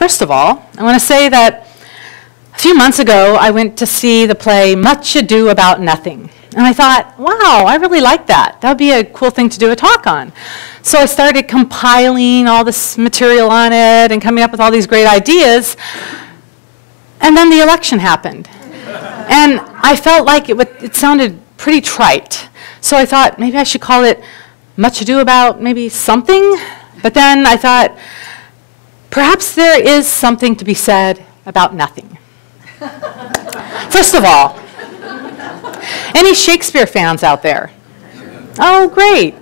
First of all, I want to say that a few months ago, I went to see the play Much Ado About Nothing. And I thought, wow, I really like that. That would be a cool thing to do a talk on. So I started compiling all this material on it and coming up with all these great ideas. And then the election happened. And I felt like it sounded pretty trite. So I thought maybe I should call it Much Ado About maybe something. But then I thought, perhaps there is something to be said about nothing. First of all, any Shakespeare fans out there? Oh, great.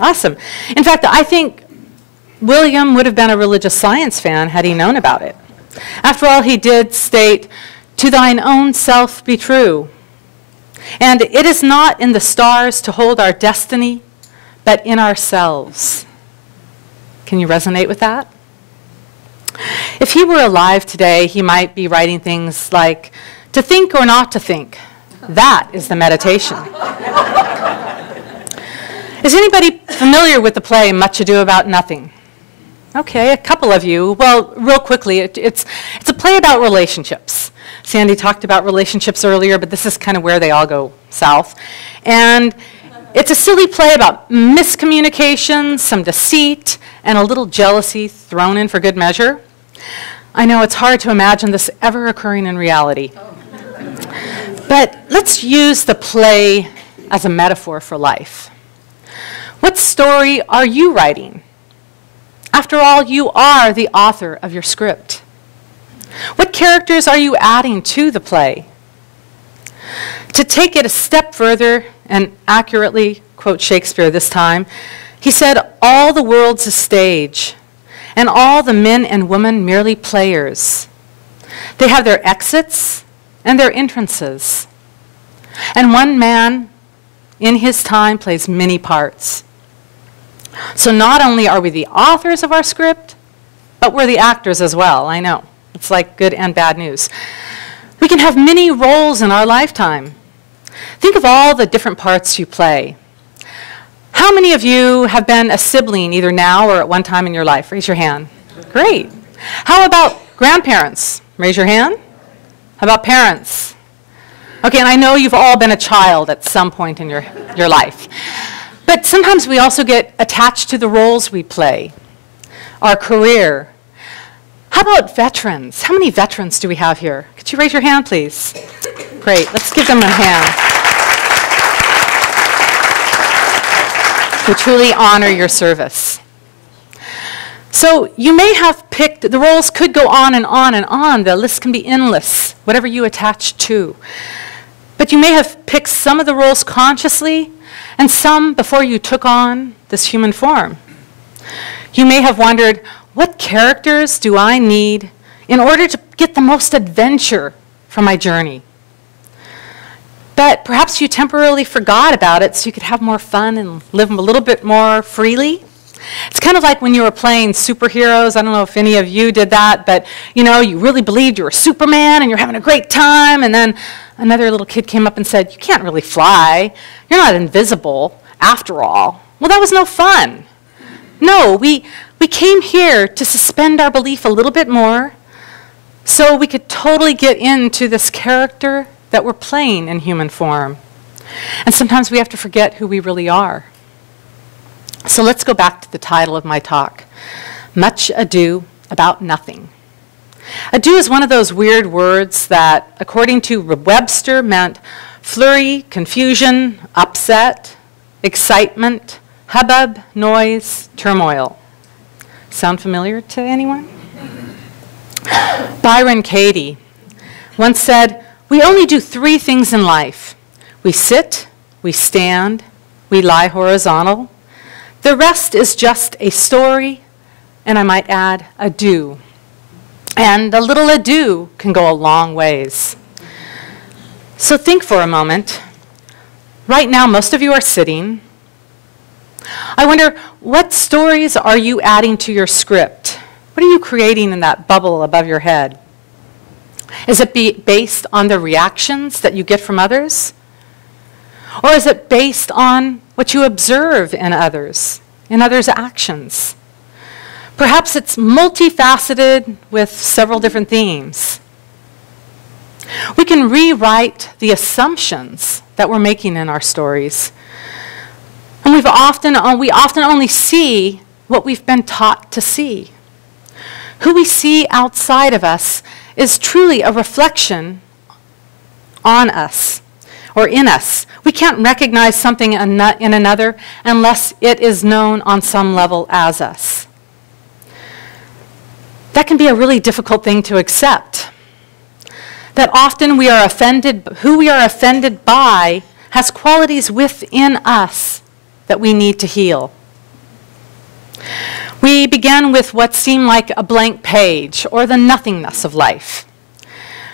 Awesome. In fact, I think William would have been a religious science fan had he known about it. After all, he did state, "To thine own self be true. And it is not in the stars to hold our destiny, but in ourselves." Can you resonate with that? If he were alive today, he might be writing things like, "To think or not to think, that is the meditation." Is anybody familiar with the play Much Ado About Nothing? Okay, a couple of you. Well, real quickly, it's a play about relationships. Sandy talked about relationships earlier, but this is kind of where they all go south. And it's a silly play about miscommunication, some deceit, and a little jealousy thrown in for good measure. I know it's hard to imagine this ever occurring in reality. But let's use the play as a metaphor for life. What story are you writing? After all, you are the author of your script. What characters are you adding to the play? To take it a step further and accurately quote Shakespeare this time, he said, "All the world's a stage, and all the men and women merely players. They have their exits and their entrances. And one man in his time plays many parts." So not only are we the authors of our script, but we're the actors as well. I know. It's like good and bad news. We can have many roles in our lifetime. Think of all the different parts you play. How many of you have been a sibling either now or at one time in your life? Raise your hand. Great. How about grandparents? Raise your hand. How about parents? Okay, and I know you've all been a child at some point in your life. But sometimes we also get attached to the roles we play, our career. How about veterans? How many veterans do we have here? Could you raise your hand, please? Great, let's give them a hand. We truly honor your service. So you may have picked, the roles could go on and on and on. The list can be endless, whatever you attach to. But you may have picked some of the roles consciously and some before you took on this human form. You may have wondered, what characters do I need in order to get the most adventure from my journey? But perhaps you temporarily forgot about it so you could have more fun and live a little bit more freely. It's kind of like when you were playing superheroes. I don't know if any of you did that, but you know, you really believed you were Superman and you're having a great time, and then another little kid came up and said, "You can't really fly. You're not invisible after all." Well, that was no fun. No, we came here to suspend our belief a little bit more so we could totally get into this character that we're playing in human form. And sometimes we have to forget who we really are. So let's go back to the title of my talk, Much Ado About Nothing. Ado is one of those weird words that, according to Webster, meant flurry, confusion, upset, excitement, hubbub, noise, turmoil. Sound familiar to anyone? Byron Katie once said, "We only do 3 things in life. We sit, we stand, we lie horizontal. The rest is just a story, and I might add, a do. And a little ado can go a long ways." So think for a moment. Right now, most of you are sitting. I wonder, what stories are you adding to your script? What are you creating in that bubble above your head? Is it based on the reactions that you get from others? Or is it based on what you observe in others' actions? Perhaps it's multifaceted with several different themes. We can rewrite the assumptions that we're making in our stories. And we often only see what we've been taught to see. Who we see outside of us is truly a reflection on us or in us. We can't recognize something in another unless it is known on some level as us. That can be a really difficult thing to accept. That often who we are offended by has qualities within us that we need to heal. We began with what seemed like a blank page or the nothingness of life.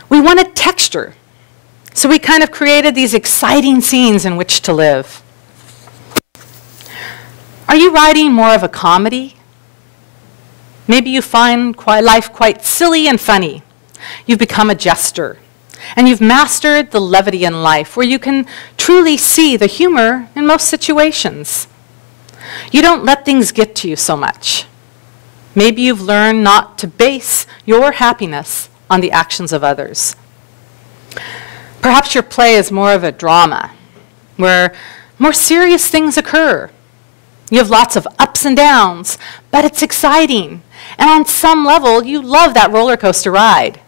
We wanted texture, so we kind of created these exciting scenes in which to live. Are you writing more of a comedy? Maybe you find life quite silly and funny. You've become a jester, and you've mastered the levity in life where you can truly see the humor in most situations. You don't let things get to you so much. Maybe you've learned not to base your happiness on the actions of others. Perhaps your play is more of a drama, where more serious things occur. You have lots of ups and downs, but it's exciting. And on some level, you love that roller coaster ride.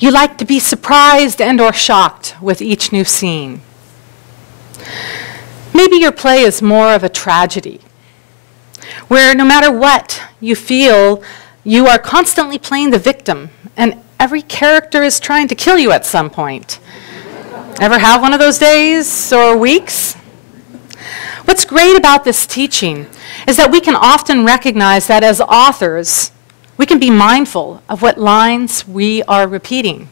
You like to be surprised and or shocked with each new scene. Maybe your play is more of a tragedy, where no matter what you feel, you are constantly playing the victim, and every character is trying to kill you at some point. Ever have one of those days or weeks? What's great about this teaching is that we can often recognize that as authors, we can be mindful of what lines we are repeating.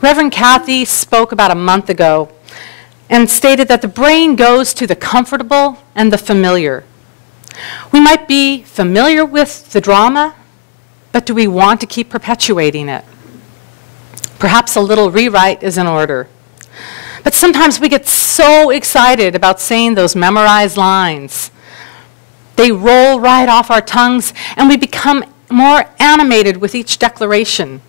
Reverend Kathy spoke about a month ago and stated that the brain goes to the comfortable and the familiar. We might be familiar with the drama, but do we want to keep perpetuating it? Perhaps a little rewrite is in order. But sometimes we get so excited about saying those memorized lines. They roll right off our tongues, and we become more animated with each declaration.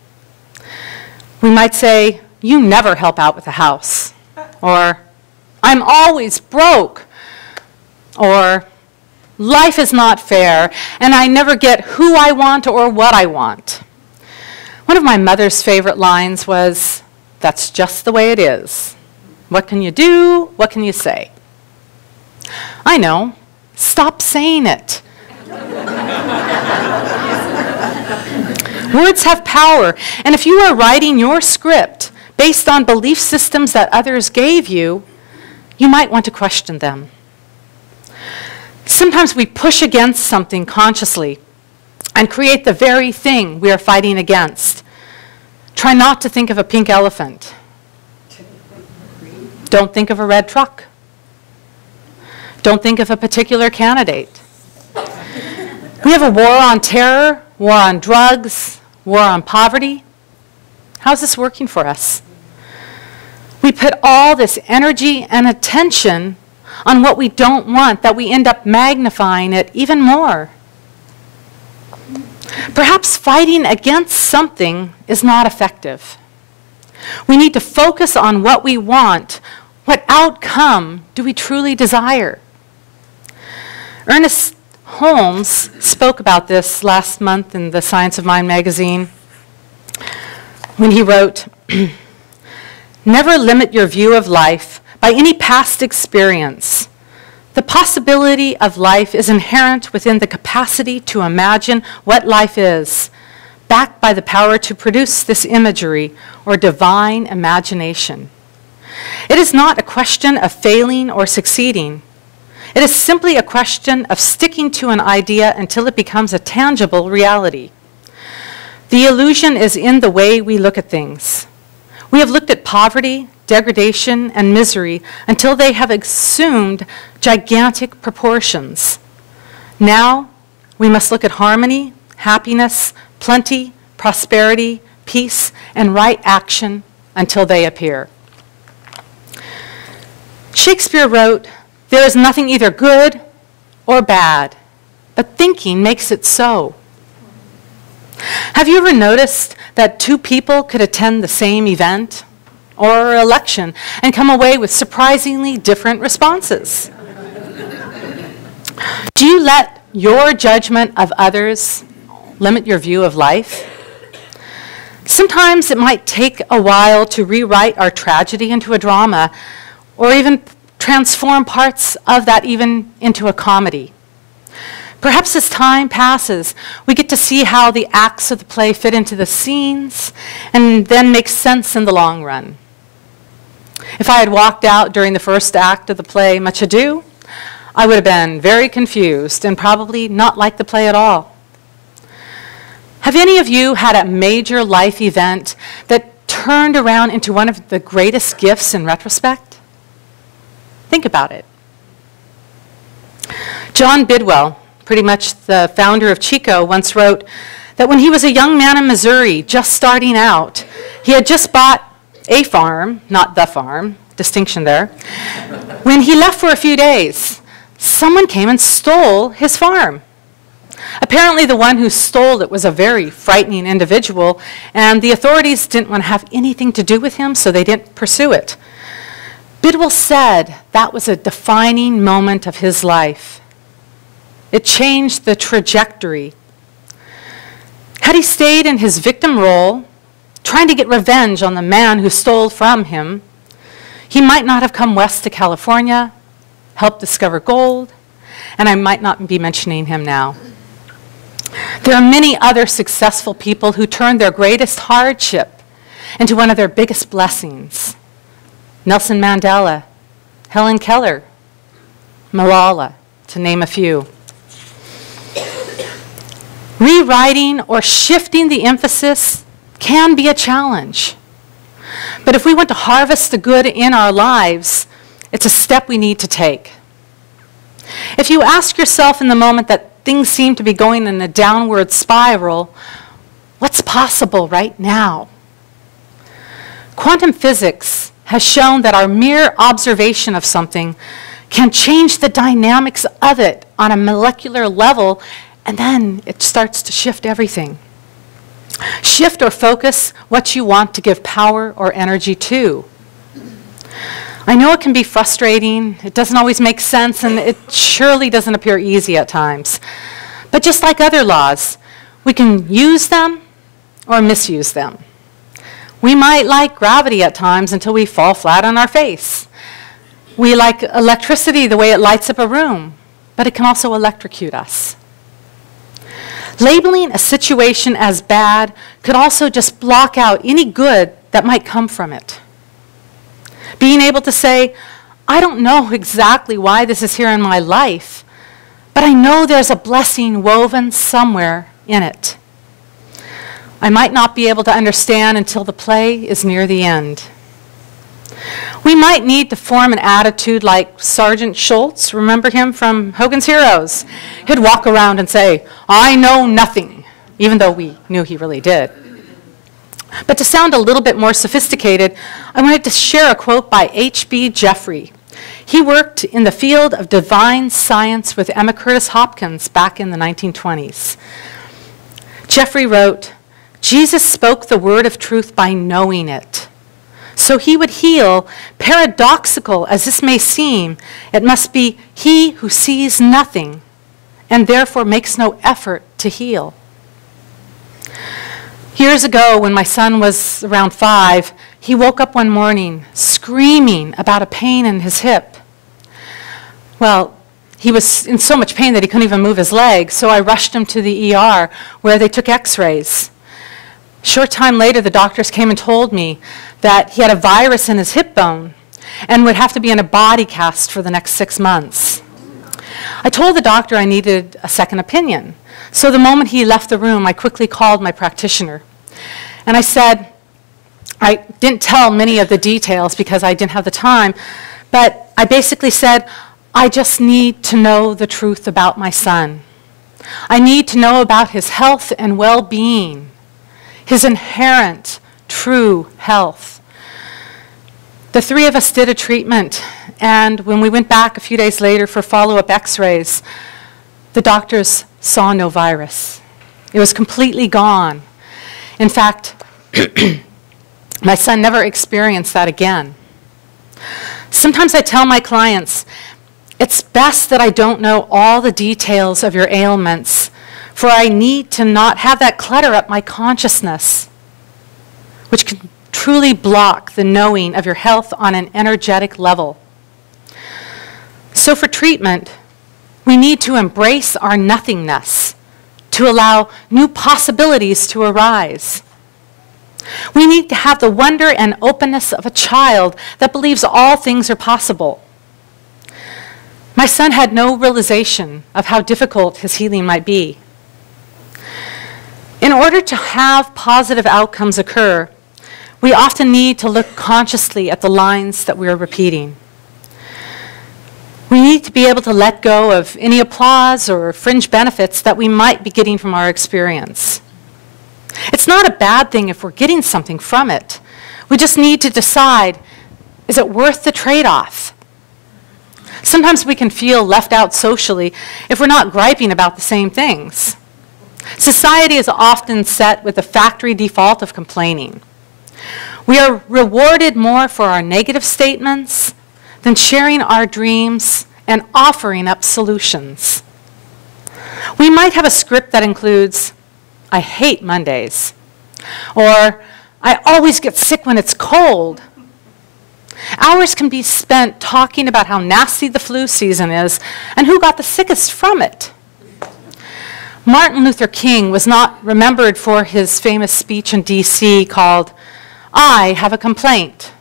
We might say, "You never help out with the house," or "I'm always broke," or "Life is not fair, and I never get who I want or what I want." One of my mother's favorite lines was, "That's just the way it is. What can you do? What can you say?" I know. Stop saying it. Words have power, and if you are writing your script based on belief systems that others gave you, you might want to question them. Sometimes we push against something consciously and create the very thing we are fighting against. Try not to think of a pink elephant. Don't think of a red truck. Don't think of a particular candidate. We have a war on terror, war on drugs, war on poverty. How's this working for us? We put all this energy and attention on what we don't want, that we end up magnifying it even more. Perhaps fighting against something is not effective. We need to focus on what we want. What outcome do we truly desire? Ernest Holmes spoke about this last month in the Science of Mind magazine when he wrote, "Never limit your view of life by any past experience. The possibility of life is inherent within the capacity to imagine what life is, backed by the power to produce this imagery or divine imagination. It is not a question of failing or succeeding. It is simply a question of sticking to an idea until it becomes a tangible reality. The illusion is in the way we look at things. We have looked at poverty, degradation, and misery until they have assumed gigantic proportions. Now, we must look at harmony, happiness, plenty, prosperity, peace, and right action until they appear." Shakespeare wrote, "There is nothing either good or bad. but thinking makes it so. Have you ever noticed that two people could attend the same event or election and come away with surprisingly different responses? Do you let your judgment of others limit your view of life? Sometimes it might take a while to rewrite our tragedy into a drama, or even transform parts of that even into a comedy. Perhaps as time passes, we get to see how the acts of the play fit into the scenes and then make sense in the long run. If I had walked out during the first act of the play, Much Ado, I would have been very confused and probably not liked the play at all. Have any of you had a major life event that turned around into one of the greatest gifts in retrospect? Think about it. John Bidwell, pretty much the founder of Chico, once wrote that when he was a young man in Missouri, just starting out, he had just bought a farm, not the farm, distinction there. When he left for a few days, someone came and stole his farm. Apparently the one who stole it was a very frightening individual, and the authorities didn't want to have anything to do with him, so they didn't pursue it. Bidwell said that was a defining moment of his life. It changed the trajectory. Had he stayed in his victim role, trying to get revenge on the man who stole from him, he might not have come west to California, helped discover gold, and I might not be mentioning him now. There are many other successful people who turned their greatest hardship into one of their biggest blessings. Nelson Mandela, Helen Keller, Malala, to name a few. Rewriting or shifting the emphasis can be a challenge. But if we want to harvest the good in our lives, it's a step we need to take. If you ask yourself in the moment that things seem to be going in a downward spiral, what's possible right now? Quantum physics has shown that our mere observation of something can change the dynamics of it on a molecular level, and then it starts to shift everything. Shift or focus what you want to give power or energy to. I know it can be frustrating, it doesn't always make sense, and it surely doesn't appear easy at times. But just like other laws, we can use them or misuse them. We might like gravity at times until we fall flat on our face. We like electricity the way it lights up a room, but it can also electrocute us. Labeling a situation as bad could also just block out any good that might come from it. Being able to say, I don't know exactly why this is here in my life, but I know there's a blessing woven somewhere in it. I might not be able to understand until the play is near the end. We might need to form an attitude like Sergeant Schultz, remember him from Hogan's Heroes? He'd walk around and say, I know nothing, even though we knew he really did. But to sound a little bit more sophisticated, I wanted to share a quote by H.B. Jeffrey. He worked in the field of divine science with Emma Curtis Hopkins back in the 1920s. Jeffrey wrote, Jesus spoke the word of truth by knowing it. So he would heal. Paradoxical as this may seem, it must be he who sees nothing and therefore makes no effort to heal. Years ago, when my son was around 5, he woke up one morning screaming about a pain in his hip. Well, he was in so much pain that he couldn't even move his leg, so I rushed him to the ER where they took x-rays. A short time later, the doctors came and told me that he had a virus in his hip bone and would have to be in a body cast for the next 6 months. I told the doctor I needed a second opinion. So the moment he left the room, I quickly called my practitioner. And I said, I didn't tell many of the details because I didn't have the time, but I basically said, I just need to know the truth about my son. I need to know about his health and well-being, his inherent true health. The 3 of us did a treatment, and when we went back a few days later for follow-up x-rays, the doctors saw no virus. It was completely gone. In fact, my son never experienced that again. Sometimes I tell my clients, it's best that I don't know all the details of your ailments, for I need to not have that clutter up my consciousness, which can truly block the knowing of your health on an energetic level. So for treatment, we need to embrace our nothingness to allow new possibilities to arise. We need to have the wonder and openness of a child that believes all things are possible. My son had no realization of how difficult his healing might be. In order to have positive outcomes occur, we often need to look consciously at the lines that we're repeating. We need to be able to let go of any applause or fringe benefits that we might be getting from our experience. It's not a bad thing if we're getting something from it. We just need to decide, is it worth the trade-off? Sometimes we can feel left out socially if we're not griping about the same things. Society is often set with the factory default of complaining. We are rewarded more for our negative statements than sharing our dreams and offering up solutions. We might have a script that includes, I hate Mondays, or I always get sick when it's cold. Hours can be spent talking about how nasty the flu season is and who got the sickest from it. Martin Luther King was not remembered for his famous speech in D.C. called, I have a complaint.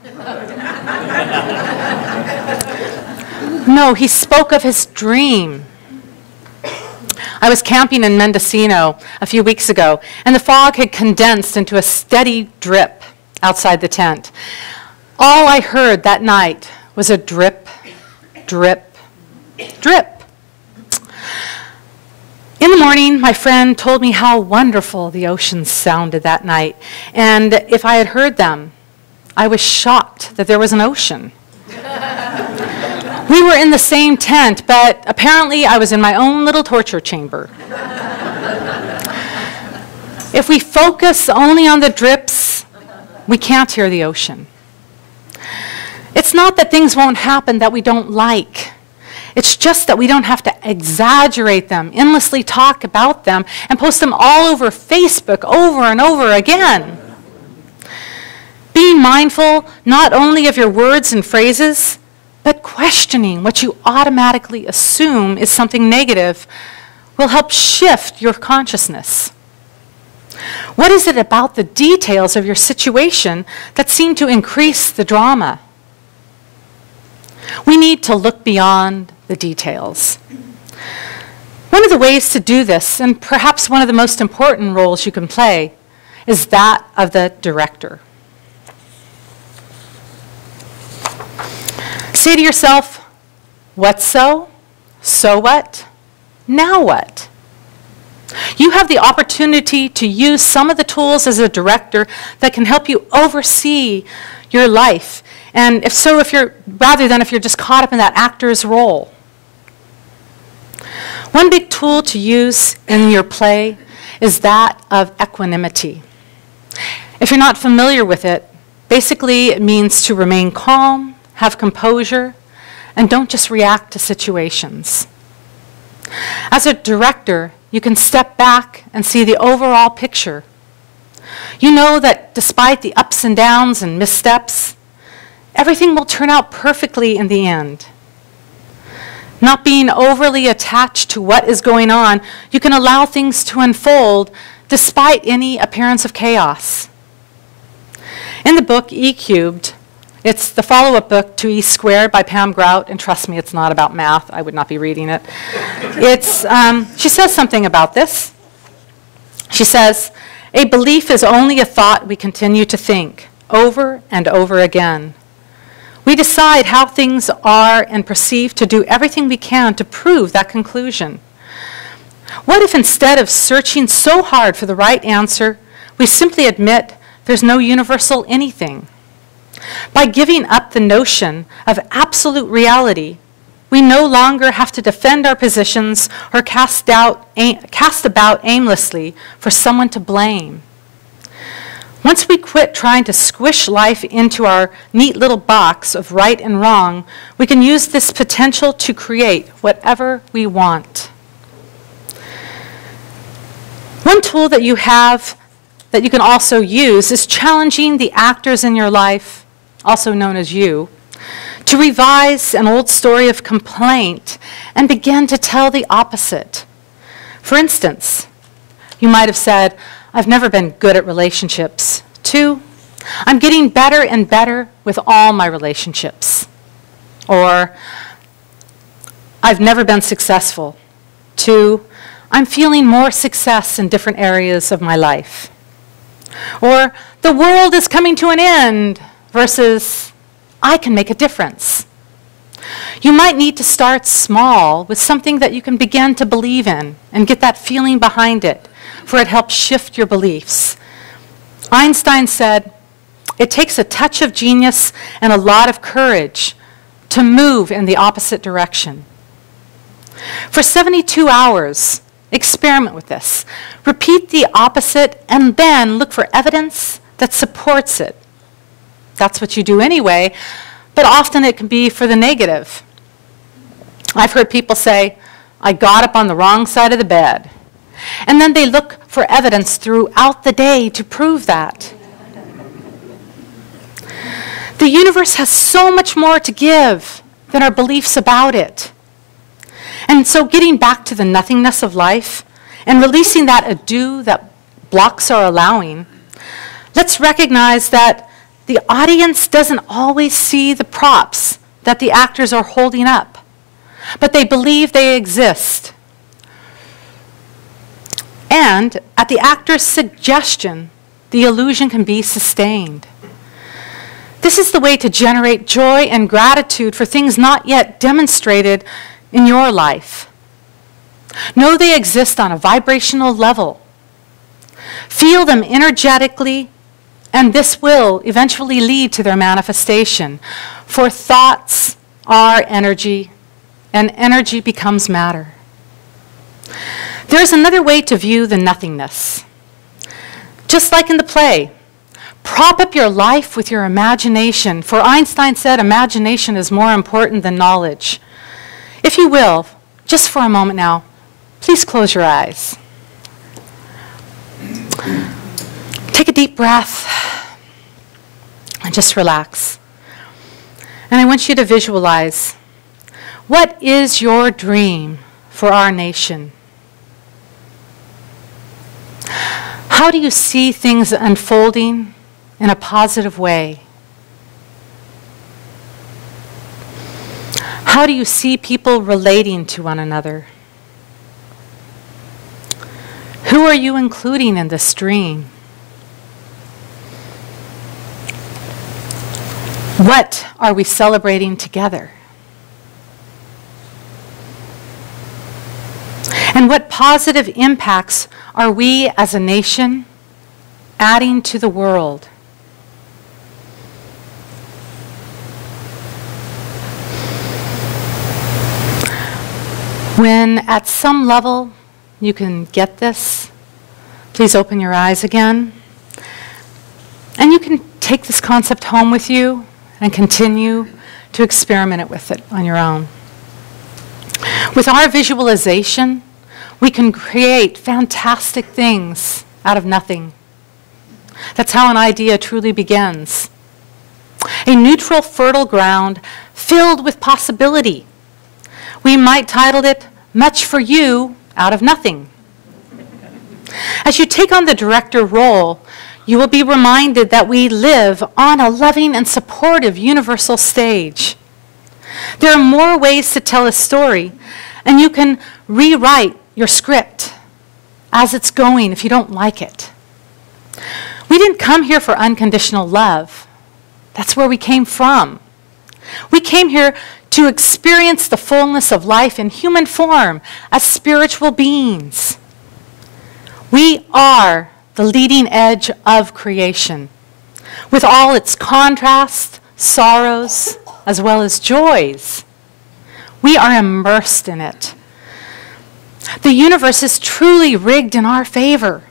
No, he spoke of his dream. I was camping in Mendocino a few weeks ago, and the fog had condensed into a steady drip outside the tent. All I heard that night was a drip, drip, drip. In the morning, my friend told me how wonderful the oceans sounded that night, and if I had heard them, I was shocked that there was an ocean. We were in the same tent, but apparently I was in my own little torture chamber. If we focus only on the drips, we can't hear the ocean. It's not that things won't happen that we don't like. It's just that we don't have to exaggerate them, endlessly talk about them, and post them all over Facebook over and over again. Being mindful not only of your words and phrases, but questioning what you automatically assume is something negative will help shift your consciousness. What is it about the details of your situation that seem to increase the drama? We need to look beyond the details. One of the ways to do this, and perhaps one of the most important roles you can play, is that of the director. Say to yourself, what so? So what? Now what? You have the opportunity to use some of the tools as a director that can help you oversee your life. And if so, rather than if you're just caught up in that actor's role. One big tool to use in your play is that of equanimity. If you're not familiar with it, basically it means to remain calm, have composure, and don't just react to situations. As a director, you can step back and see the overall picture. You know that despite the ups and downs and missteps, everything will turn out perfectly in the end. Not being overly attached to what is going on, you can allow things to unfold despite any appearance of chaos. In the book E Cubed, it's the follow-up book to E Squared by Pam Grout, and trust me, it's not about math. I would not be reading it. She says something about this. She says, a belief is only a thought we continue to think over and over again. We decide how things are and proceed to do everything we can to prove that conclusion. What if instead of searching so hard for the right answer, we simply admit there's no universal anything? By giving up the notion of absolute reality, We no longer have to defend our positions or cast about aimlessly for someone to blame. Once we quit trying to squish life into our neat little box of right and wrong, we can use this potential to create whatever we want. One tool that you have that you can also use is challenging the actors in your life, also known as you, to revise an old story of complaint and begin to tell the opposite. For instance, you might have said, "I've never been good at relationships." 2, "I'm getting better and better with all my relationships." Or, "I've never been successful." 2, "I'm feeling more success in different areas of my life." Or, "The world is coming to an end," versus, "I can make a difference." You might need to start small with something that you can begin to believe in and get that feeling behind it, for it helps shift your beliefs. Einstein said, "It takes a touch of genius and a lot of courage to move in the opposite direction." For 72 hours, experiment with this. Repeat the opposite and then look for evidence that supports it. That's what you do anyway, but often it can be for the negative. I've heard people say, "I got up on the wrong side of the bed." And then they look for evidence throughout the day to prove that. The universe has so much more to give than our beliefs about it. And so getting back to the nothingness of life and releasing that ado that blocks our allowing, let's recognize that the audience doesn't always see the props that the actors are holding up, but they believe they exist. And at the actor's suggestion, the illusion can be sustained. This is the way to generate joy and gratitude for things not yet demonstrated in your life. Know they exist on a vibrational level. Feel them energetically, and this will eventually lead to their manifestation. For thoughts are energy, and energy becomes matter. There's another way to view the nothingness. Just like in the play, prop up your life with your imagination, for Einstein said imagination is more important than knowledge. If you will, just for a moment now, please close your eyes. Take a deep breath and just relax. And I want you to visualize, what is your dream for our nation? How do you see things unfolding in a positive way? How do you see people relating to one another? Who are you including in this dream? What are we celebrating together? And what positive impacts are we as a nation adding to the world? When at some level you can get this, please open your eyes again. And you can take this concept home with you and continue to experiment with it on your own. With our visualization, we can create fantastic things out of nothing. That's how an idea truly begins. A neutral, fertile ground filled with possibility. We might title it, "Much for You Out of Nothing." As you take on the director role, you will be reminded that we live on a loving and supportive universal stage. There are more ways to tell a story, and you can rewrite your script as it's going if you don't like it. We didn't come here for unconditional love. That's where we came from. We came here to experience the fullness of life in human form as spiritual beings. We are the leading edge of creation, with all its contrasts, sorrows, as well as joys. We are immersed in it. The universe is truly rigged in our favor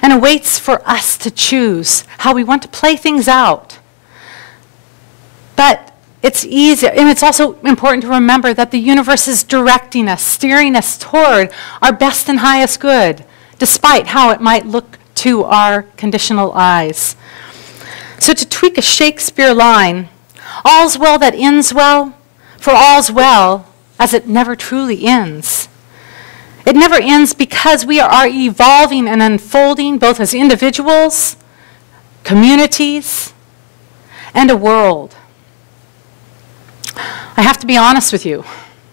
and awaits for us to choose how we want to play things out. But it's easy, and it's also important to remember that the universe is directing us, steering us toward our best and highest good, despite how it might look to our conditional eyes. So to tweak a Shakespeare line, all's well that ends well, for all's well as it never truly ends. It never ends because we are evolving and unfolding both as individuals, communities, and a world. I have to be honest with you.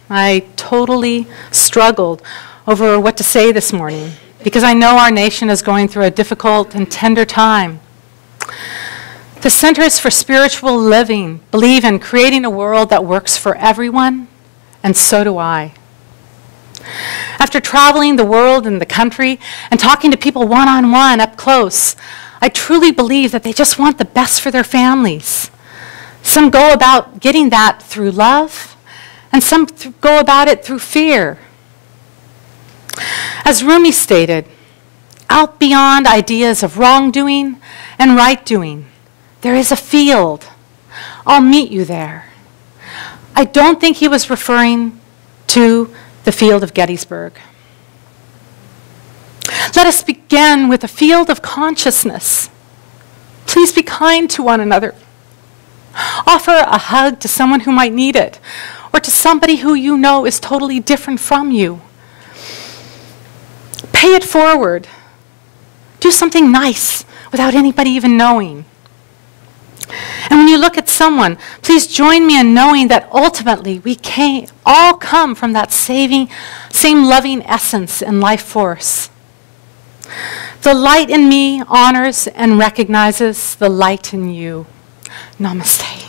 I totally struggled over what to say this morning because I know our nation is going through a difficult and tender time. The Centers for Spiritual Living believe in creating a world that works for everyone, and so do I. After traveling the world and the country and talking to people one-on-one up close, I truly believe that they just want the best for their families. Some go about getting that through love, and some go about it through fear. As Rumi stated, out beyond ideas of wrongdoing and right-doing, there is a field. I'll meet you there. I don't think he was referring to the field of Gettysburg. Let us begin with a field of consciousness. Please be kind to one another. Offer a hug to someone who might need it, or to somebody who you know is totally different from you. Pay it forward. Do something nice without anybody even knowing. And when you look at someone, please join me in knowing that ultimately we all come from that same loving essence and life force. The light in me honors and recognizes the light in you. Namaste.